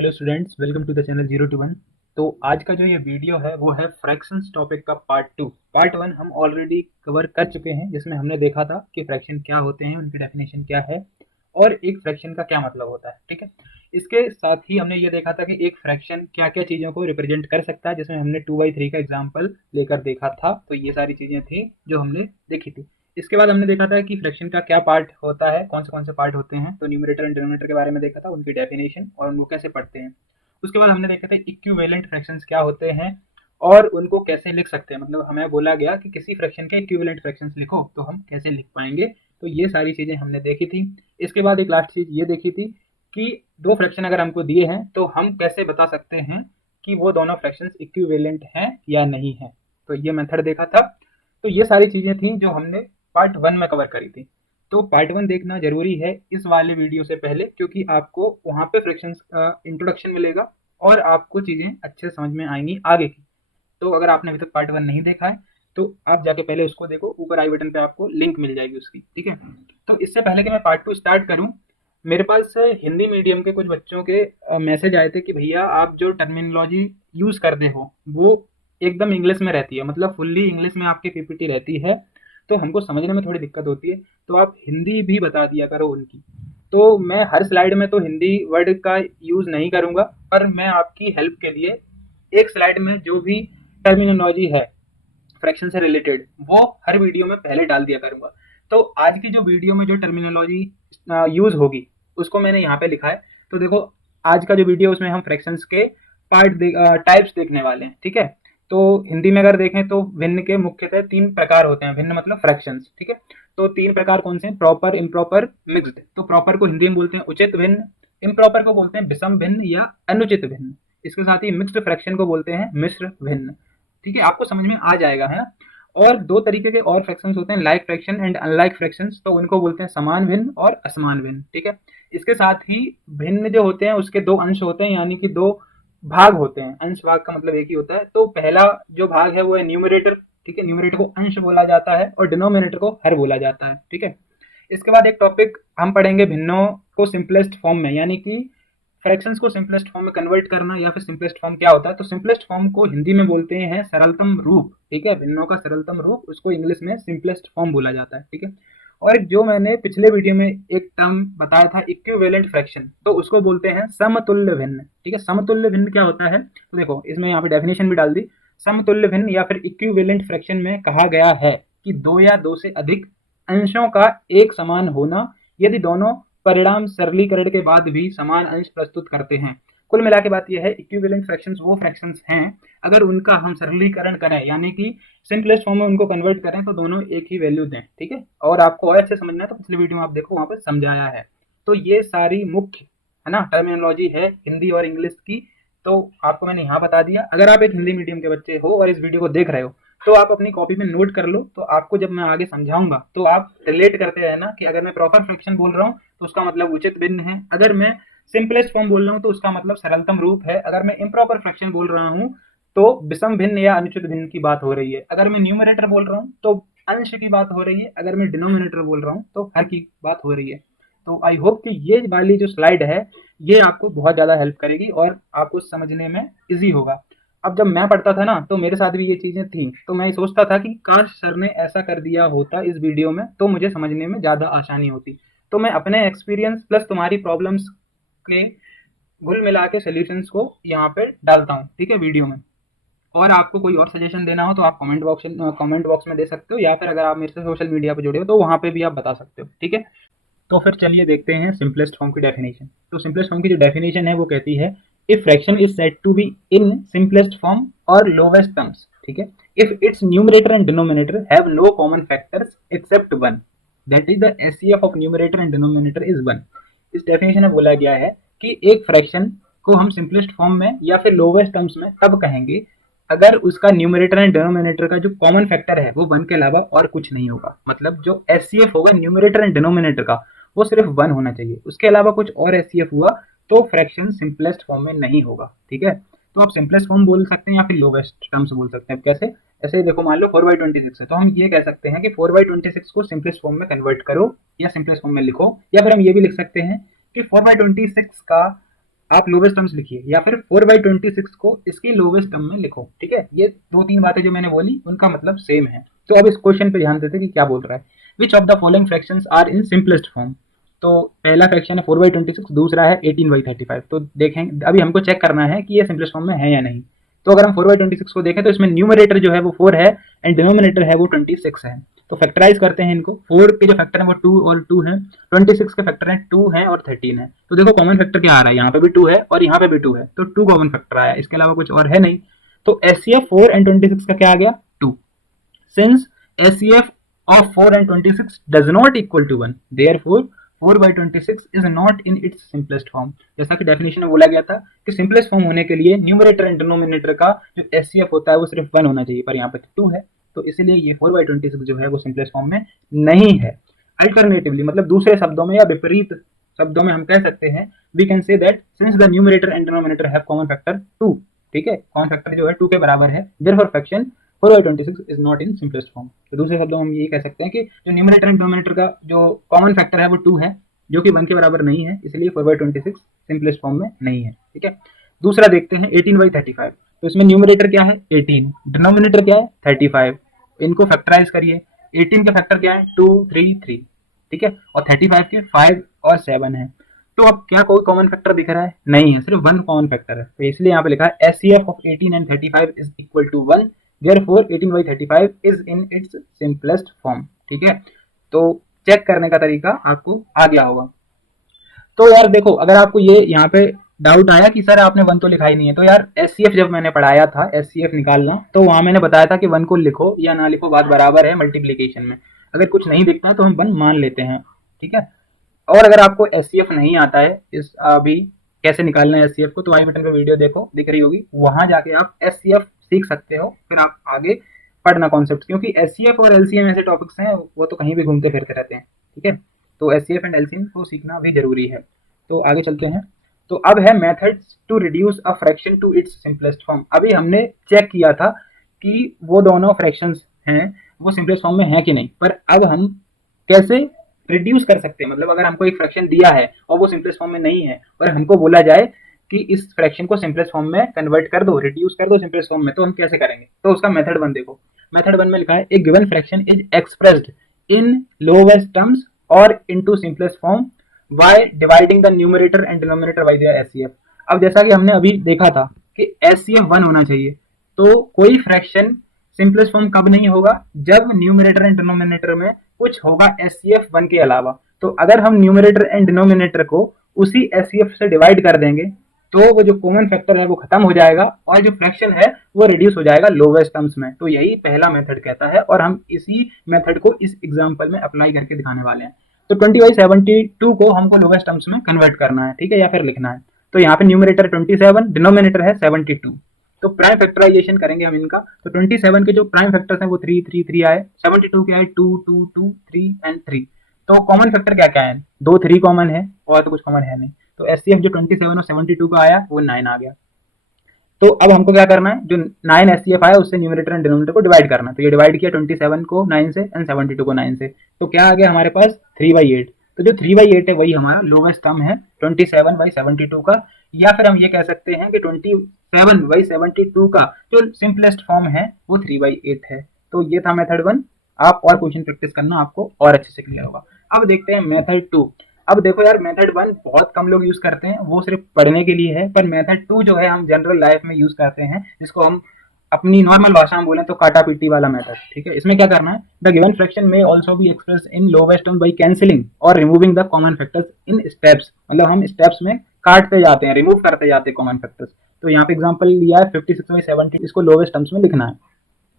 Hello students, welcome to the channel 0 to 1। तो आज का जो ये वीडियो है वो है फ्रैक्शंस टॉपिक का पार्ट 2। पार्ट 1 हम ऑलरेडी कवर कर चुके हैं, जिसमें हमने देखा था कि फ्रैक्शन क्या होते हैं, उनकी डेफिनेशन क्या है और एक फ्रैक्शन का क्या मतलब होता है। ठीक है, इसके साथ ही हमने ये देखा था कि एक फ्रैक्शन क्या क्या चीज़ों को रिप्रेजेंट कर सकता है, जिसमें हमने 2/3 का एग्जाम्पल लेकर देखा था। तो ये सारी चीज़ें थी जो हमने देखी थी। इसके बाद हमने देखा था कि फ्रैक्शन का क्या पार्ट होता है, कौन से पार्ट होते हैं। तो न्यूमरेटर एंड डिनोमिनेटर के बारे में देखा था, उनकी डेफिनेशन और उनको कैसे पढ़ते हैं। उसके बाद हमने देखा था इक्विवेलेंट फ्रैक्शंस क्या होते हैं और उनको कैसे लिख सकते हैं। मतलब हमें बोला गया कि किसी फ्रैक्शन के इक्विवेलेंट फ्रैक्शंस लिखो, तो हम कैसे लिख पाएंगे। तो ये सारी चीज़ें हमने देखी थी। इसके बाद एक लास्ट चीज़ ये देखी थी कि दो फ्रैक्शन अगर हमको दिए हैं तो हम कैसे बता सकते हैं कि वो दोनों फ्रैक्शंस इक्विवेलेंट हैं या नहीं है। तो ये मेथड देखा था। तो ये सारी चीज़ें थी जो हमने पार्ट 1 में कवर करी थी। तो पार्ट 1 देखना ज़रूरी है इस वाले वीडियो से पहले, क्योंकि आपको वहाँ पे फ्रैक्शंस का इंट्रोडक्शन मिलेगा और आपको चीज़ें अच्छे से समझ में आएंगी आगे की। तो अगर आपने अभी तक पार्ट 1 नहीं देखा है तो आप जाके पहले उसको देखो, ऊपर आई बटन पे आपको लिंक मिल जाएगी उसकी। ठीक है, तो इससे पहले कि मैं पार्ट 2 स्टार्ट करूँ, मेरे पास हिंदी मीडियम के कुछ बच्चों के मैसेज आए थे कि भैया आप जो टर्मिनोलॉजी यूज़ करते हो वो एकदम इंग्लिश में रहती है, मतलब फुल्ली इंग्लिश में आपकी पीपीटी रहती है, तो हमको समझने में थोड़ी दिक्कत होती है, तो आप हिंदी भी बता दिया करो उनकी। तो मैं हर स्लाइड में तो हिंदी वर्ड का यूज़ नहीं करूँगा, पर मैं आपकी हेल्प के लिए एक स्लाइड में जो भी टर्मिनोलॉजी है फ्रैक्शन से रिलेटेड वो हर वीडियो में पहले डाल दिया करूँगा। तो आज की जो वीडियो में जो टर्मिनोलॉजी यूज़ होगी उसको मैंने यहाँ पे लिखा है। तो देखो, आज का जो वीडियो उसमें हम फ्रैक्शंस के टाइप्स देखने वाले हैं। ठीक है, तो हिंदी में अगर देखें तो भिन्न के मुख्यतः 3 प्रकार होते हैं। भिन्न मतलब फ्रैक्शंस। ठीक है, तो 3 प्रकार कौन से हैं? Proper, improper, mixed. तो प्रॉपर को हिंदी में बोलते हैं उचित भिन्न, इम्प्रॉपर को बोलते हैं विषम भिन्न या अनुचित भिन्न। इसके साथ ही मिक्स्ड फ्रैक्शन को बोलते हैं मिश्र भिन्न। ठीक है, आपको समझ में आ जाएगा, है ना। और दो तरीके के और फ्रैक्शंस होते हैं, like fraction and unlike fractions. तो उनको बोलते हैं समान भिन्न और असमान भिन्न। ठीक है, इसके साथ ही भिन्न जो होते हैं उसके दो अंश होते हैं, यानी कि दो भाग होते हैं। अंश भाग का मतलब एक ही होता है। तो पहला जो भाग है वो है न्यूमरेटर। ठीक है, न्यूमरेटर को अंश बोला जाता है और डिनोमिनेटर को हर बोला जाता है। ठीक है, इसके बाद एक टॉपिक हम पढ़ेंगे भिन्नों को सिंपलेस्ट फॉर्म में, यानी कि फ्रैक्शंस को सिंपलेस्ट फॉर्म में कन्वर्ट करना, या फिर सिंपलेस्ट फॉर्म क्या होता है। तो सिंपलेस्ट फॉर्म को हिंदी में बोलते हैं सरलतम रूप। ठीक है, भिन्नों का सरलतम रूप, उसको इंग्लिश में सिंपलेस्ट फॉर्म बोला जाता है। ठीक है, और जो मैंने पिछले वीडियो में एक टर्म बताया था इक्विवेलेंट फ्रैक्शन, तो उसको बोलते हैं समतुल्य भिन्न। ठीक है, समतुल्य भिन्न क्या होता है, तो देखो इसमें यहाँ पे डेफिनेशन भी डाल दी। समतुल्य भिन्न या फिर इक्विवेलेंट फ्रैक्शन में कहा गया है कि दो या दो से अधिक अंशों का एक समान होना, यदि दोनों परिणाम सरलीकरण के बाद भी समान अंश प्रस्तुत करते हैं। कुल मिला के बात यह है, इक्विवेलेंट फ्रैक्शंस वो फ्रैक्शंस हैं अगर उनका हम सरलीकरण करें, यानी कि सिंपलेस्ट फॉर्म में उनको कन्वर्ट करें, तो दोनों एक ही वैल्यू दें। ठीक है, और आपको और अच्छे समझना है तो पिछले वीडियो में आप देखो, वहां पर समझाया है। तो ये सारी मुख्य, है ना, टर्मिनोलॉजी है हिंदी और इंग्लिश की। तो आपको मैंने यहाँ बता दिया। अगर आप एक हिंदी मीडियम के बच्चे हो और इस वीडियो को देख रहे हो तो आप अपनी कॉपी में नोट कर लो। तो आपको जब मैं आगे समझाऊंगा तो आप रिलेट करते रहना कि अगर मैं प्रॉपर फ्रैक्शन बोल रहा हूँ तो उसका मतलब उचित भिन्न है, अगर मैं सिंपलेस्ट फॉर्म बोल रहा हूँ तो उसका मतलब सरलतम रूप है, अगर मैं इम्प्रॉपर फ्रैक्शन बोल रहा हूँ तो विषम भिन्न या अनुचित भिन्न की बात हो रही है, अगर मैं न्यूमरेटर बोल रहा हूँ तो अंश की बात हो रही है, अगर मैं डिनोमिनेटर बोल रहा हूँ तो हर की बात हो रही है। तो आई होप कि ये वाली जो स्लाइड है ये आपको बहुत ज़्यादा हेल्प करेगी और आपको समझने में ईजी होगा। अब जब मैं पढ़ता था ना तो मेरे साथ भी ये चीज़ें थी, तो मैं सोचता था कि काश सर ने ऐसा कर दिया होता इस वीडियो में तो मुझे समझने में ज़्यादा आसानी होती। तो मैं अपने एक्सपीरियंस प्लस तुम्हारी प्रॉब्लम्स के घुल मिला के सोल्यूशंस को यहाँ पे डालता हूँ। ठीक है, वीडियो में। और आपको कोई और सजेशन देना हो तो आप कमेंट बॉक्स में दे सकते हो, या फिर अगर आप मेरे से सोशल मीडिया पे जुड़े हो तो वहाँ पे भी आप बता सकते हो। ठीक है, तो फिर चलिए देखते हैं सिंपलेस्ट फॉर्म की डेफिनेशन। तो सिंपलेस्ट फॉर्म की जो डेफिनेशन है वो कहती है, if fraction is said to be in simplest form और लोवेस्ट टर्म्स। ठीक है, if its numerator and denominator have no common factors except one, that is the HCF of numerator and denominator is one. इस definition में बोला गया है कि एक फ्रैक्शन को हम सिंपलेस्ट फॉर्म में या फिर लोवेस्ट टर्म्स में तब कहेंगे अगर उसका न्यूमरेटर एंड डिनोमिनेटर का जो कॉमन फैक्टर है वो वन के अलावा और कुछ नहीं होगा। मतलब जो एचसीएफ होगा न्यूमरेटर एंड डिनोमिनेटर का वो सिर्फ वन होना चाहिए, उसके अलावा कुछ और एचसीएफ हुआ तो फ्रैक्शन सिंपलेस्ट फॉर्म में नहीं होगा। ठीक है, तो आप सिंपलेस्ट फॉर्म बोल सकते हैं या फिर लोवेस्ट टर्म्स बोल सकते हैं। कैसे? ऐसे देखो, मान लो 4/26 है तो हम ये कह सकते हैं कि 4/26 को सिंपलेस्ट फॉर्म में कन्वर्ट करो या सिंपलेस्ट फॉर्म में लिखो, या फिर हम ये भी लिख सकते हैं कि 4/26 का आप लोवेस्ट टर्म्स लिखिए, या फिर 4/26 को इसकी लोवेस्ट टर्म में लिखो। ठीक है, ये दो तीन बातें जो मैंने बोली उनका मतलब सेम है। तो अब इस क्वेश्चन पे ध्यान देते हैं कि क्या बोल रहा है। Which of the following fractions are in simplest form. तो पहला फ्रैक्शन है 4/26, दूसरा है 18/35। तो देखें, अभी हमको चेक करना है कि ये सिंपलेस्ट फॉर्म में है या नहीं। तो अगर हम 4/26 को देखें तो इसमें न्यूमरेटर जो है वो 4 है एंड डिनोमिनेटर है वो 26 है। तो फैक्टराइज करते हैं इनको। 4 के जो फैक्टर है वो 2 और 2 है, 26 के फैक्टर है 2 है और 13 है। तो देखो कॉमन फैक्टर क्या आ रहा है, यहाँ पे भी 2 है और यहाँ पे भी 2 है, तो 2 कॉमन फैक्टर आया, इसके अलावा कुछ और है नहीं। तो एचसीएफ 4 एंड 26 का क्या आ गया, 2। Since HCF of 4 and 26 does not equal to 1, therefore 4/26 is not in its simplest form। जैसा कि डेफिनेशन में बोला गया था कि सिंपलेस्ट फॉर्म होने के लिए न्यूमरेटर एंड डिनोमिनेटर का जो एचसीएफ होता है वो सिर्फ 1 होना चाहिए, पर यहाँ पे 2 है, तो इसलिए ये 4/26 जो है वो सिंपलेस्ट फॉर्म में नहीं है। अल्टरनेटिवली, मतलब दूसरे शब्दों में या विपरीत शब्दों में हम कह सकते हैं, we can say that since the numerator and denominator have common factor 2, ठीक है, कॉमन फैक्टर जो है 2 के बराबर है, therefore fraction 4/26 is not in simplest form. तो दूसरे शब्दों में हम ये कह सकते हैं कि जो न्यूमरेटर एंड डिनोमिनेटर का जो कॉमन फैक्टर है वो 2 है, जो कि 1 के बराबर नहीं है, इसलिए 4/26 सिंपलेस्ट फॉर्म में नहीं है। ठीक है, दूसरा देखते हैं 18/35। तो इसमें न्यूमरेटर क्या है 18, डिनोमिनेटर क्या है 35। इनको फैक्टराइज करिए। 18 के फैक्टर क्या है 2 3 3, ठीक है, और 35 के 5 और 7 है। तो अब क्या कोई कॉमन फैक्टर दिख रहा है, नहीं है, सिर्फ 1 कॉमन फैक्टर है, तो इसलिए यहाँ पे लिखा है HCF of 18 and 35 is equal to 1, therefore 18/35 is in its simplest form। ठीक है, तो चेक करने का तरीका आपको आ गया होगा। तो यार देखो, अगर आपको ये यहाँ पे डाउट आया कि सर आपने 1 तो लिखा ही नहीं है, तो यार एचसीएफ जब मैंने पढ़ाया था एचसीएफ निकालना, तो वहां मैंने बताया था कि 1 को लिखो या ना लिखो बात बराबर है मल्टीप्लीकेशन में। अगर कुछ नहीं दिखता है तो हम 1 मान लेते हैं। ठीक है, और अगर आपको एचसीएफ नहीं आता है इस अभी कैसे निकालना है एचसीएफ को, तो आई बटन पे वीडियो देखो, दिख रही होगी, वहां जाके आप एचसीएफ सीख सकते हो, फिर आप आगे पढ़ना कॉन्सेप्ट, क्योंकि एचसीएफ और एलसीएम ऐसे टॉपिक्स हैं वो तो कहीं भी घूमते फिरते रहते हैं। ठीक है, तो एचसीएफ एंड एलसीएम को सीखना भी जरूरी है। तो आगे चलते हैं। तो अब है methods to reduce a fraction to its simplest form. अभी हमने चेक किया था कि वो दोनों फ्रैक्शंस हैं वो सिंपलेस्ट फॉर्म में है कि नहीं, पर अब हम कैसे रिड्यूस कर सकते हैं। मतलब अगर हमको एक फ्रैक्शन दिया है और वो सिंपलेस्ट फॉर्म में नहीं है और हमको बोला जाए कि इस फ्रैक्शन को सिंपलेस्ट फॉर्म में कन्वर्ट कर दो, रिड्यूस कर दो सिंपलेस्ट फॉर्म में, तो हम कैसे करेंगे। तो उसका मेथड 1 देखो। मेथड 1 में लिखा है, a given fraction is expressed in lowest terms और into simplest form by dividing the numerator and denominator by their HCF. अब जैसा कि हमने अभी देखा था कि एचसीएफ 1 होना चाहिए, तो कोई फ्रैक्शन सिंपलेस्ट फॉर्म कब नहीं होगा, जब न्यूमरेटर एंड डिनोमिनेटर में कुछ होगा एचसीएफ 1 के अलावा। तो अगर हम न्यूमरेटर एंड डिनोमिनेटर को उसी एचसीएफ से डिवाइड कर देंगे तो वो जो कॉमन फैक्टर है वो खत्म हो जाएगा और जो फ्रैक्शन है वो रिड्यूस हो जाएगा लोवेस्ट टर्म्स में। तो यही पहला मेथड कहता है और हम इसी मेथड को इस एग्जांपल में अप्लाई करके दिखाने वाले हैं। तो 20/72 को हमको लोवेस्ट टर्म्स में कन्वर्ट करना है, ठीक है, या फिर लिखना है। तो यहाँ पे न्यूमरेटर 27, डिनोमिनेटर है 72। तो प्राइम फैक्टराइजेशन करेंगे हम इनका। तो 27 के जो प्राइम फैक्टर्स हैं वो 3 3 3 आए, 72 के आए 2 2 2 3 एंड 3। तो कॉमन फैक्टर क्या क्या है, 2 3 कॉमन है और तो कुछ कॉमन है नहीं। तो एचसीएफ जो 27 और 72 का आया वो 9 आ गया। तो अब हमको क्या करना है, जो 9 एचसीएफ आया उससे न्यूमरेटर एंड डिनोमिनेटर को डिवाइड करना है। तो ये डिवाइड किया 27 को 9 से एंड 72 को 9 से, तो क्या आ गया हमारे पास 3/8। तो जो 3/8 है वही हमारा लोवेस्ट टर्म है 27/72 का, या फिर हम ये कह सकते हैं कि 27/72 का जो सिंपलेस्ट फॉर्म है वो 3/8 है। तो ये था मेथड 1। आप और क्वेश्चन प्रैक्टिस करना, आपको और अच्छे से क्लियर होगा। अब देखते हैं मेथड 2। अब देखो यार, मेथड 1 बहुत कम लोग यूज करते हैं, वो सिर्फ पढ़ने के लिए है, पर मेथड 2 जो है हम जनरल लाइफ में यूज करते हैं, जिसको हम अपनी नॉर्मल भाषा में बोलें तो काटा पीटी वाला मेथड। ठीक है, इसमें क्या करना है, द गिवन फ्रैक्शन में also be express in lowest term by cancelling और removing the common factors in steps. मतलब हम स्टेप्स में काटते जाते हैं, रिमूव करते जाते हैं कॉमन फैक्टर्स। तो यहाँ पे एग्जाम्पल लिया है 56/70, इसको लोवेस्ट टर्म्स में लिखना है।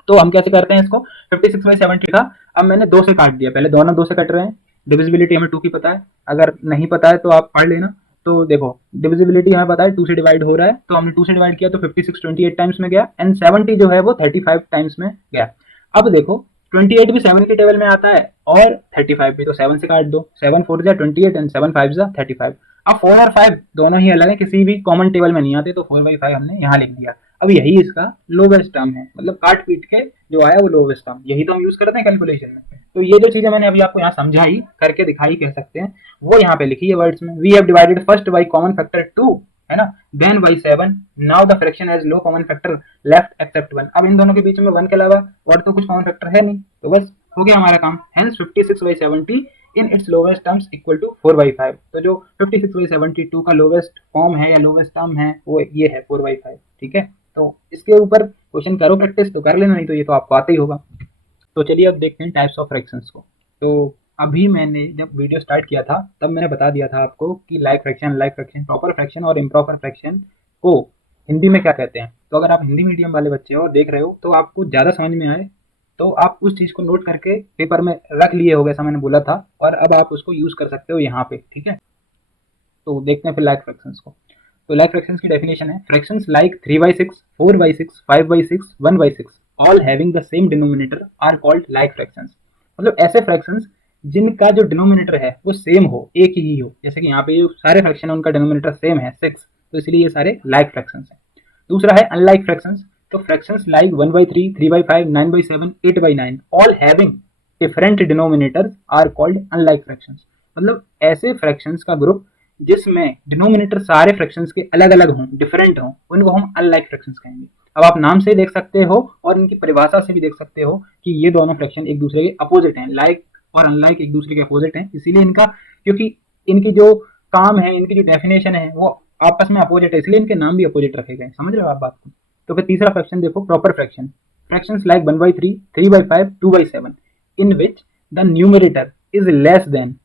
तो हम कैसे करते हैं इसको, 56/70 था, अब मैंने 2 से काट दिया, पहले दोनों 2 से कट रहे हैं। डिविजिबिलिटी हमें 2 की पता है, अगर नहीं पता है तो आप पढ़ लेना। तो देखो डिविजिबिलिटी हमें पता है 2 से डिवाइड हो रहा है, तो हमने 2 से डिवाइड किया तो 56 28 टाइम्स में गया एंड 70 जो है वो 35 टाइम्स में गया। अब देखो 28 भी 7 के टेबल में आता है और 35 भी, तो 7 से काट दो, 7 4 जा 28 एंड 7 5 जा 35। अब 4 और 5 दोनों ही अलग है, किसी भी कॉमन टेबल में नहीं आते, तो 4/5 हमने यहाँ लिख दिया। अब यही इसका लोवेस्ट टर्म है, मतलब काट पीट के जो आया वो लोवेस्ट टर्म, यही तो हम यूज करते हैं कैलकुलेशन में। तो ये जो चीजें मैंने अभी आपको यहाँ समझाई, करके दिखाई कह सकते हैं, वो यहाँ पे लिखी है वर्ड्स में। We have divided first by common factor 2 है ना, then by 7, now the fraction has low common factor left except 1। अब इन दोनों के बीच में 1 के अलावा और तो कुछ कॉमन फैक्टर है नहीं, तो बस हो गया हमारा काम। Hence 56/70 in its lowest terms equal to 4/5। तो जो 56/72 का लोवेस्ट फॉर्म है या लोवेस्ट टर्म है वो ये है 4/5। ठीक है, तो इसके ऊपर क्वेश्चन करो प्रैक्टिस तो कर लेना, नहीं तो ये तो आपको आता ही होगा। तो चलिए अब देखते हैं टाइप्स ऑफ फ्रैक्शंस को। तो अभी मैंने जब वीडियो स्टार्ट किया था तब मैंने बता दिया था आपको कि लाइक फ्रैक्शन, प्रॉपर फ्रैक्शन और इम्प्रॉपर फ्रैक्शन को हिंदी में क्या कहते हैं। तो अगर आप हिंदी मीडियम वाले बच्चे हो और देख रहे हो तो आपको ज़्यादा समझ में आए तो आप उस चीज़ को नोट करके पेपर में रख लिए हो, ऐसा मैंने बोला था, और अब आप उसको यूज़ कर सकते हो यहाँ पे। ठीक है, तो देखते हैं फिर लाइक फ्रैक्शंस को। तो लाइक फ्रैक्शंस की डेफिनेशन है, fractions like 3/6, 4/6, 5/6, 1/6 all having the same denominator are called like fractions. मतलब ऐसे फ्रैक्शंस जिनका जो डिनोमिनेटर है वो सेम हो, एक ही हो। जैसे कि यहाँ पे जो सारे फ्रैक्शन है उनका डिनोमिनेटर सेम है 6, तो इसलिए ये सारे लाइक फ्रैक्शंस हैं। दूसरा है अनलाइक फ्रैक्शंस। तो fractions like 1/3, 3/5, 9/7, 8/9 all having different denominator are called unlike fractions. मतलब ऐसे फ्रैक्शंस का ग्रुप जिसमें डिनोमिनेटर सारे फ्रैक्शंस के अलग अलग हों, डिफरेंट हों, उनको हम अनलाइक फ्रैक्शंस कहेंगे। अब आप नाम से देख सकते हो और इनकी परिभाषा से भी देख सकते हो कि ये दोनों फ्रैक्शन एक दूसरे के अपोजिट हैं। लाइक और अनलाइक एक दूसरे के अपोजिट हैं, इसीलिए इनका, क्योंकि इनकी जो काम है, इनकी जो डेफिनेशन है वो आपस में अपोजिट है, इसलिए इनके नाम भी अपोजिट रखे गए। समझ रहे हो आप बात को। तो फिर तीसरा फ्रैक्शन देखो, proper fraction. Fractions like 1/3, 3/5, 2/7 in which the numerator is less than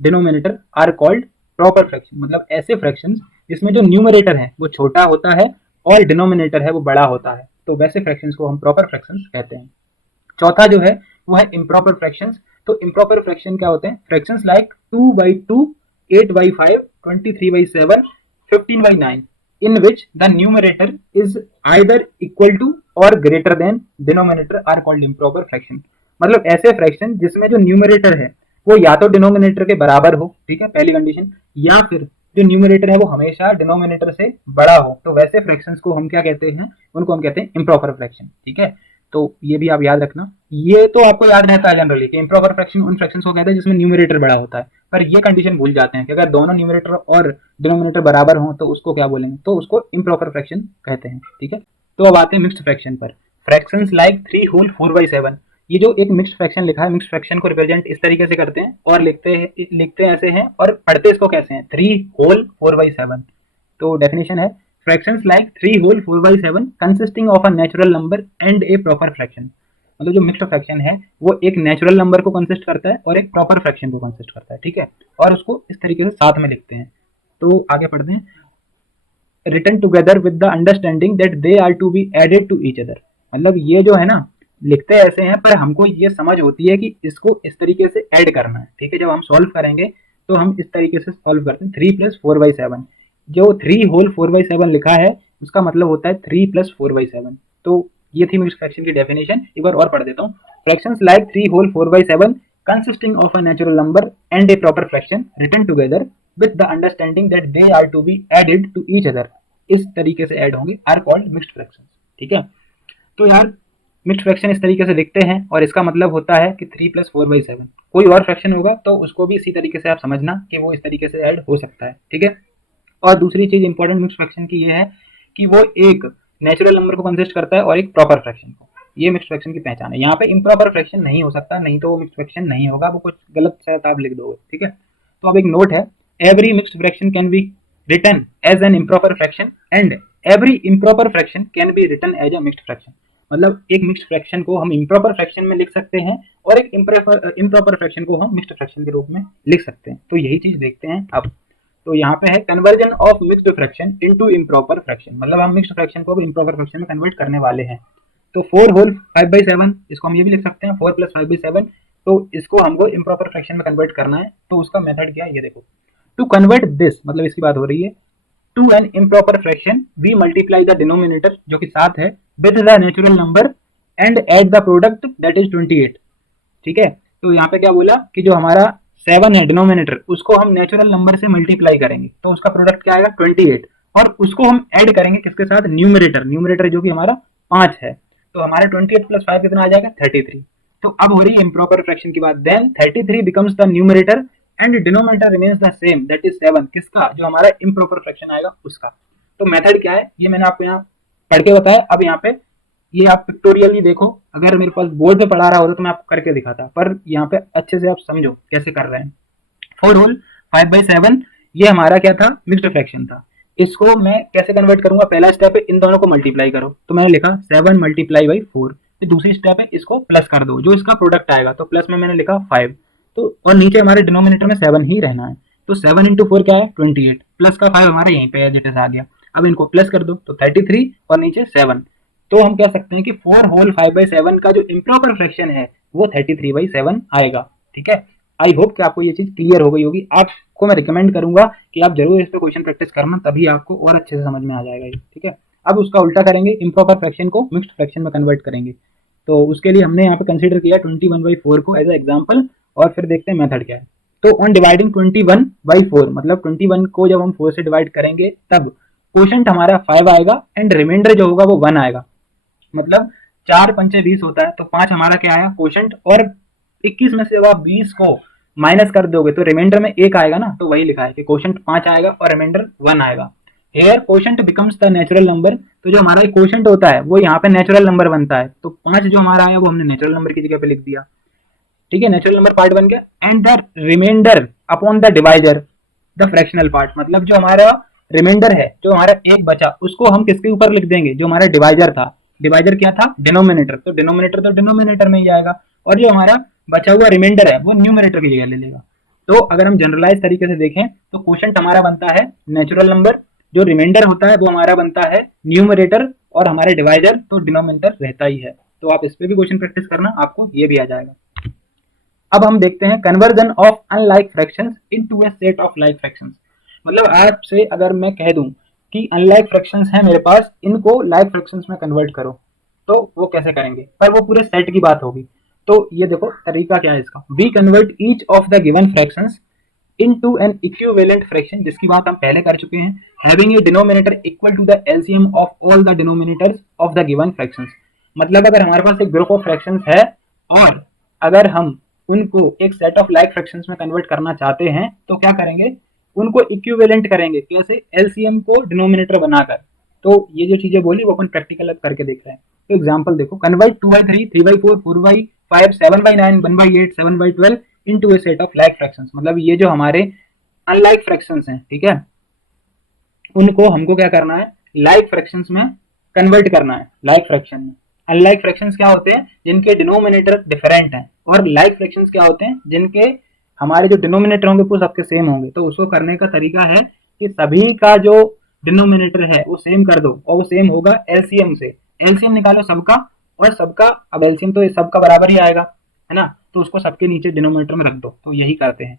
denominator are called proper fraction. मतलब ऐसे फ्रैक्शंस जिसमें जो न्यूमरेटर है वो छोटा होता है और डिनोमिनेटर है वो बड़ा होता है, तो वैसे फ्रैक्शंस को हम प्रॉपर फ्रैक्शंस कहते हैं। चौथा जो है वो है इम्प्रॉपर फ्रैक्शंस। तो इम्प्रॉपर फ्रैक्शन क्या होते हैं, fractions like 2/2, 8/5, 23/7, 15/9 in which the numerator is either equal to or greater than denominator are called improper fraction। मतलब ऐसे फ्रैक्शन जिसमें जो न्यूमरेटर है वो या तो डिनोमिनेटर के बराबर हो, ठीक है, पहली कंडीशन, या फिर जो न्यूमरेटर है वो हमेशा डिनोमिनेटर से बड़ा हो, तो वैसे फ्रैक्शंस को हम क्या कहते हैं, उनको हम कहते हैं इम्प्रॉपर फ्रैक्शन। ठीक है, तो ये भी आप याद रखना। ये तो आपको याद रहता है जनरली कि इम्प्रॉपर फ्रैक्शन उन फ्रैक्शंस को कहते हैं जिसमें न्यूमरेटर बड़ा होता है, पर ये कंडीशन भूल जाते हैं कि अगर दोनों न्यूमरेटर और डिनोमिनेटर बराबर हों तो उसको क्या बोलेंगे, तो उसको इम्प्रॉपर फ्रैक्शन कहते हैं। ठीक है, तो अब आते हैं मिक्स्ड फ्रैक्शन पर। Fractions like 3 whole 4/7। ये जो एक मिक्स्ड फ्रैक्शन लिखा है, मिक्स्ड फ्रैक्शन को रिप्रेजेंट इस तरीके से करते हैं और लिखते ऐसे हैं और पढ़ते इसको कैसे हैं, 3 होल 4/7। तो डेफिनेशन है, fractions like 3 whole 4/7 consisting of a natural number and a proper fraction. मतलब जो मिक्स्ड फ्रैक्शन है वो एक नेचुरल नंबर को कंसिस्ट करता है और एक प्रॉपर फ्रैक्शन को कंसिस्ट करता है। ठीक है, और उसको इस तरीके से साथ में लिखते हैं। तो आगे पढ़ते हैं, written together with the understanding that they are to be added to each other. मतलब ये जो है ना, लिखते ऐसे हैं पर हमको ये समझ होती है कि इसको इस तरीके से ऐड करना है। ठीक है, जब हम सॉल्व करेंगे तो हम इस तरीके से सॉल्व करते हैं, 3 + 4/7। जो 3 होल 4/7 लिखा है उसका मतलब होता है 3 + 4/7। तो ये थी मिक्स्ड फ्रैक्शन की डेफिनेशन। एक बार और पढ़ देता हूँ, fractions like 3 whole 4/7 consisting of a natural number and a proper fraction written together with the understanding that they are to be added to each other, इस तरीके से ऐड होंगे, आर कॉल्ड मिक्स्ड फ्रैक्शंस। ठीक है, तो यार mixed fraction इस तरीके से लिखते हैं और इसका मतलब होता है कि 3 + 4/7। कोई और फ्रैक्शन होगा तो उसको भी इसी तरीके से आप समझना कि वो इस तरीके से ऐड हो सकता है। ठीक है, और दूसरी चीज इंपॉर्टेंट मिक्स्ड फ्रैक्शन की ये है कि वो एक नेचुरल नंबर को कंसिस्ट करता है और एक प्रॉपर फ्रैक्शन को। ये मिक्स्ड फ्रैक्शन की पहचान है। यहाँ पे इम्प्रॉपर फ्रैक्शन नहीं हो सकता, नहीं तो वो मिक्स्ड फ्रैक्शन नहीं होगा, वो कुछ गलत शायद आप लिख दोगे। ठीक है, तो अब एक नोट है, every mixed fraction can be written as an improper fraction and every improper fraction can be written as a mixed fraction. मतलब एक मिक्स्ड फ्रैक्शन को हम इम्प्रॉपर फ्रैक्शन में लिख सकते हैं और एक इम्प्रॉपर फ्रैक्शन को हम मिक्स्ड फ्रैक्शन के रूप में लिख सकते हैं। तो यही चीज देखते हैं अब। तो यहाँ पे है conversion of mixed fraction into improper fraction. मतलब हम मिक्स्ड फ्रैक्शन को इम्प्रॉपर फ्रैक्शन में कन्वर्ट करने वाले हैं। तो 4 होल 5/7, इसको हम ये भी लिख सकते हैं 4 + 5/7। तो इसको हमको इम्प्रॉपर फ्रैक्शन में कन्वर्ट करना है, तो उसका मेथड क्या है ये देखो। टू कन्वर्ट दिस, मतलब इसकी बात हो रही है, to an improper fraction we multiply the denominator जो कि 7 है with the natural number and add the product that is 28। ठीक है, तो यहाँ पे क्या बोला कि जो हमारा 7 है डिनोमिनेटर, उसको हम नेचुरल नंबर से मल्टीप्लाई करेंगे तो उसका प्रोडक्ट क्या आएगा 28, और उसको हम ऐड करेंगे किसके साथ, न्यूमरेटर, न्यूमरेटर जो कि हमारा 5 है। तो हमारे 28 + 5 कितना आ जाएगा 33। तो अब हो रही है इम्प्रॉपर फ्रैक्शन की बात। Then 33 becomes the numerator and denominator remains the same that is 7। किसका, जो हमारा इम्प्रॉपर फ्रैक्शन आएगा उसका। तो मेथड क्या है ये मैंने आपको यहाँ पढ़ के बताया। अब यहाँ पे ये आप पिक्टोरियली देखो, अगर मेरे पास बोर्ड पे पढ़ा रहा होता तो मैं आपको करके दिखाता, पर यहाँ पे अच्छे से आप समझो कैसे कर रहे हैं। 4 होल 5/7 ये हमारा क्या था, मिक्स्ड फ्रैक्शन था। इसको मैं कैसे कन्वर्ट करूंगा, पहला स्टेप है इन दोनों को मल्टीप्लाई करो, तो मैंने लिखा 7 मल्टीप्लाई बाई 4। फिर दूसरी स्टेप है इसको प्लस कर दो, जो इसका प्रोडक्ट आएगा तो प्लस में मैंने लिखा 5, तो और नीचे हमारे डिनोमिनेटर में 7 ही रहना है, तो 7 इंटू 4 क्या है 28, प्लस का 5 हमारा यहीं पे एज इट इज आ गया। अब इनको प्लस कर दो तो 33 और नीचे 7, तो हम कह सकते हैं कि 4 होल 5/7 का जो इम्प्रॉपर फ्रैक्शन है वो 33/7 आएगा। ठीक है, आई होप कि आपको ये चीज क्लियर हो गई होगी। आपको मैं रिकमेंड करूंगा कि आप जरूर इस पे क्वेश्चन प्रैक्टिस करना, तभी आपको और अच्छे से समझ में आ जाएगा ये। ठीक है, अब उसका उल्टा करेंगे, इम्प्रॉपर फ्रैक्शन को मिक्स्ड फ्रैक्शन में कन्वर्ट करेंगे। तो उसके लिए हमने यहाँ पे कंसीडर किया 21/4 को एज ए एग्जाम्पल, और फिर देखते हैं मेथड क्या है। तो ऑन डिवाइडिंग 21/4, मतलब 21 को जब हम 4 से डिवाइड करेंगे तब क्वोशंट हमारा 5 आएगा एंड रिमाइंडर जो होगा वो 1 आएगा। मतलब 4 पंचे 20 होता है, तो 5 हमारा क्या आया क्वोशंट, और 21 में से जब आप 20 को माइनस कर दोगे तो रिमाइंडर में 1 आएगा ना, तो वही लिखा है कि क्वोशंट 5 आएगा और रिमाइंडर 1 आएगा। Here quotient becomes the natural number, तो जो हमारा क्वोशंट होता है वो यहाँ पे नेचुरल नंबर बनता है, तो 5 जो हमारा आया वो हमने नेचुरल नंबर की जगह पे लिख दिया। ठीक है, नेचुरल नंबर पार्ट बन गया, and the remainder upon the divisor the fractional part, मतलब जो हमारा रिमाइंडर है, जो हमारा एक बचा, उसको हम किसके ऊपर लिख देंगे, जो हमारा डिवाइजर था। डिवाइजर क्या था, डिनोमिनेटर, तो डिनोमिनेटर तो डिनोमिनेटर में ही आएगा, और जो हमारा बचा हुआ रिमाइंडर है वो न्यूमरेटर की जगह ले लेगा। तो अगर हम जनरलाइज तरीके से देखें तो क्वोशंट हमारा बनता है नेचुरल नंबर, जो रिमाइंडर होता है वो हमारा बनता है न्यूमरेटर, और हमारे डिवाइजर तो डिनोमिनेटर रहता ही है। तो आप इस पे भी क्वेश्चन प्रैक्टिस करना, आपको ये भी आ जाएगा। अब हम देखते हैं conversion of unlike fractions into a set of like fractions. मतलब आपसे अगर मैं कह दूं कि अनलाइक फ्रैक्शंस हैं मेरे पास, इनको लाइक फ्रैक्शंस में कन्वर्ट करो, तो वो कैसे करेंगे, पर वो पूरे सेट की बात होगी। तो ये देखो तरीका क्या है इसका, we convert each of the given fractions into an equivalent fraction, जिसकी बात हम पहले कर चुके हैं, having a denominator equal to the LCM of all the denominators of the given fractions. मतलब अगर हमारे पास एक ग्रुप ऑफ फ्रैक्शंस है और अगर हम उनको एक सेट ऑफ लाइक फ्रैक्शंस में कन्वर्ट करना चाहते हैं तो क्या करेंगे, उनको इक्विवेलेंट करेंगे, कैसे, एलसीएम को डिनोमिनेटर बनाकर। तो ये जो चीजें बोली वो अपन प्रैक्टिकल अब करके देख रहे हैं। तो एग्जांपल देखो, convert 2/3, 3/4, 4/5, 7/9, 1/8, 7/12 into A set of like fractions. मतलब ये जो हमारे अनलाइक फ्रैक्शंस हैं, ठीक है, उनको हमको क्या करना है, लाइक फ्रैक्शंस में कन्वर्ट करना है, लाइक फ्रैक्शन में। अनलाइक फ्रैक्शंस क्या होते हैं, जिनके डिनोमिनेटर डिफरेंट हैं, और लाइक फ्रैक्शंस क्या होते हैं, जिनके हमारे जो डिनोमिनेटर होंगे वो सबके सेम होंगे। तो उसको करने का तरीका है कि सभी का जो डिनोमिनेटर है वो सेम कर दो, और वो सेम होगा एलसीएम से। एलसीएम निकालो सबका, और सबका, अब एलसीएम तो सबका बराबर ही आएगा, है ना, तो उसको सबके नीचे डिनोमिनेटर में रख दो। तो यही करते हैं।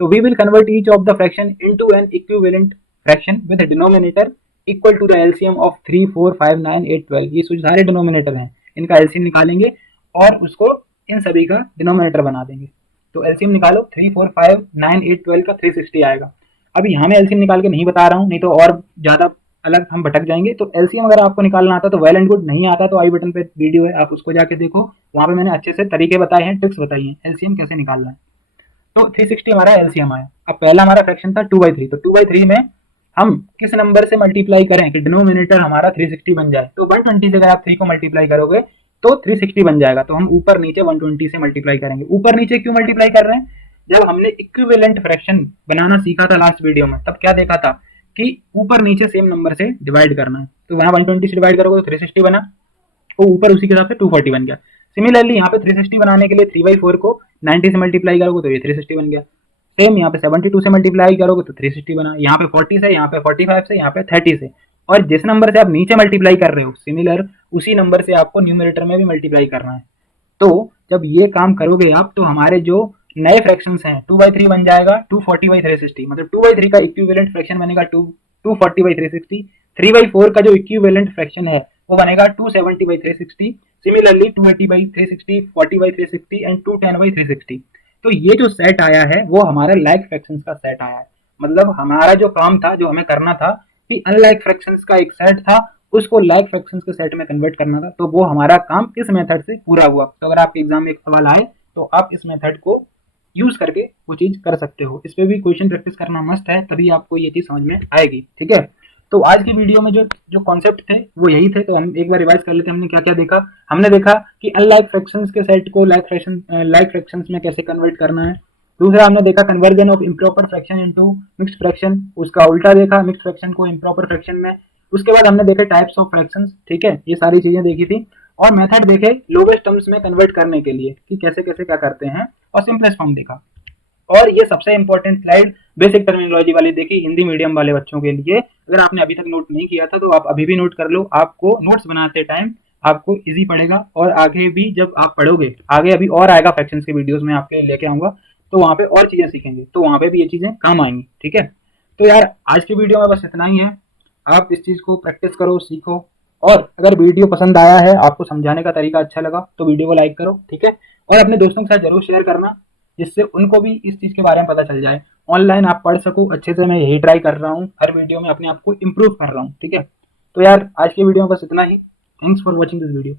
तो we will convert each of the fraction into an equivalent fraction with denominator equal to the LCM of 3, 4, 5, 9, 8, 12। ये सारे डिनोमिनेटर हैं, इनका एलसीएम निकालेंगे और उसको इन सभी का डिनोमिनेटर बना देंगे। तो एलसीएम निकालो, 3, 4, 5, 9, 8, 12 का 360 आएगा। अब यहाँ मैं एलसीएम निकाल के नहीं बता रहा हूँ, नहीं तो और ज्यादा अलग हम भटक जाएंगे। तो एलसीएम अगर आपको निकालना आता तो वेल एंड गुड, नहीं आता तो आई बटन पे वीडियो है, आप उसको जाके देखो, वहां पे मैंने अच्छे से तरीके बताए हैं, ट्रिक्स बताई हैं एलसीएम कैसे निकालना है। तो 360 हमारा एलसीएम आया। अब पहला हमारा फ्रैक्शन था 2/3, तो 2/3 में हम किस नंबर से मल्टीप्लाई करें कि डिनोमिनेटर हमारा 360 बन जाए। तो 120 से अगर आप 3 को मल्टीप्लाई करोगे तो 360 बन जाएगा। तो हम ऊपर नीचे 120 से मल्टीप्लाई करेंगे। ऊपर नीचे क्यों मल्टीप्लाई कर रहे हैं, जब हमने इक्विवेलेंट फ्रैक्शन बनाना सीखा था लास्ट वीडियो में, तब क्या देखा था कि ऊपर नीचे सेम नंबर से डिवाइड करना है। तो वहां 120 से डिवाइड करोगे तो 360 बना, वो ऊपर उसी के हिसाब से 240 बन गया। सिमिलरली यहाँ पे 360 बनाने के लिए 3/4 को 90 से मल्टीप्लाई करोगे तो ये 360 बन गया। सेम यहाँ पे 72 से मल्टीप्लाई करोगे तो 360 बना, यहाँ पे 40 से, यहाँ पे 45 से, यहाँ पे 30 से। और जिस नंबर से आप नीचे मल्टीप्लाई कर रहे हो सिमिलर, उसी नंबर से आपको न्यूमरेटर में भी मल्टीप्लाई करना है। तो जब ये काम करोगे आप, तो हमारे जो नए फ्रैक्शंस हैं 2/3 बन जाएगा 240/360, मतलब 2/3 का इक्विवेलेंट फ्रैक्शन बनेगा 240/360। 3/4 का जो इक्विवेलेंट फ्रैक्शन है वो बनेगा 270/360। Similarly 280/360, 40/360 and 210/360। तो ये जो सेट आया है वो हमारा लाइक फ्रैक्शंस का सेट आया है। मतलब हमारा जो काम था, जो हमें करना था कि अनलाइक फ्रैक्शंस का एक सेट था, उसको लाइक फ्रैक्शंस के सेट में कन्वर्ट करना था। तो वो हमारा काम इस मेथड से पूरा हुआ। तो अगर आपके एग्जाम में एक सवाल आए तो आप इस मेथड को यूज करके वो चीज कर सकते हो। इस पे भी क्वेश्चन प्रैक्टिस करना मस्ट है, तभी आपको ये चीज समझ में आएगी। ठीक है, तो आज की वीडियो में जो जो कॉन्सेप्ट थे वो यही थे, तो हम एक बार रिवाइज कर लेते हैं। हमने क्या क्या देखा। हमने देखा कि अनलाइक फ्रैक्शंस के सेट को लाइक फ्रैक्शंस में कैसे कन्वर्ट करना है। दूसरा हमने देखा conversion of improper fraction into mixed fraction, उसका उल्टा देखा मिक्स्ड फ्रैक्शन को इम्प्रॉपर फ्रैक्शन में। उसके बाद हमने देखे टाइप्स ऑफ फ्रैक्शंस, ठीक है, ये सारी चीजें देखी थी। और मेथड देखे लोवेस्ट टर्म्स में कन्वर्ट करने के लिए कि कैसे कैसे क्या करते हैं, और सिंपलेस्ट फॉर्म देखा। और ये सबसे इंपॉर्टेंट स्लाइड बेसिक टर्मिनोलॉजी वाली देखी हिंदी मीडियम वाले बच्चों के लिए। अगर आपने अभी तक नोट नहीं किया था तो आप अभी भी नोट कर लो, आपको नोट्स बनाते टाइम आपको इजी पड़ेगा। और आगे भी जब आप पढ़ोगे, आगे अभी और आएगा फ्रैक्शंस के वीडियोस में आपके लेके आऊंगा, तो वहां पे और चीजें सीखेंगे, तो वहां पे भी ये चीजें काम आएंगी, ठीक है। तो यार आज की वीडियो में बस इतना ही है। आप इस चीज को प्रैक्टिस करो, सीखो। और अगर वीडियो पसंद आया है, आपको समझाने का तरीका अच्छा लगा, तो वीडियो को लाइक करो, ठीक है। और अपने दोस्तों के साथ जरूर शेयर करना, जिससे उनको भी इस चीज के बारे में पता चल जाए, ऑनलाइन आप पढ़ सको अच्छे से। मैं यही ट्राई कर रहा हूँ, हर वीडियो में अपने आप को इम्प्रूव कर रहा हूँ, ठीक है। तो यार आज की वीडियो में बस इतना ही। Thanks for watching this video.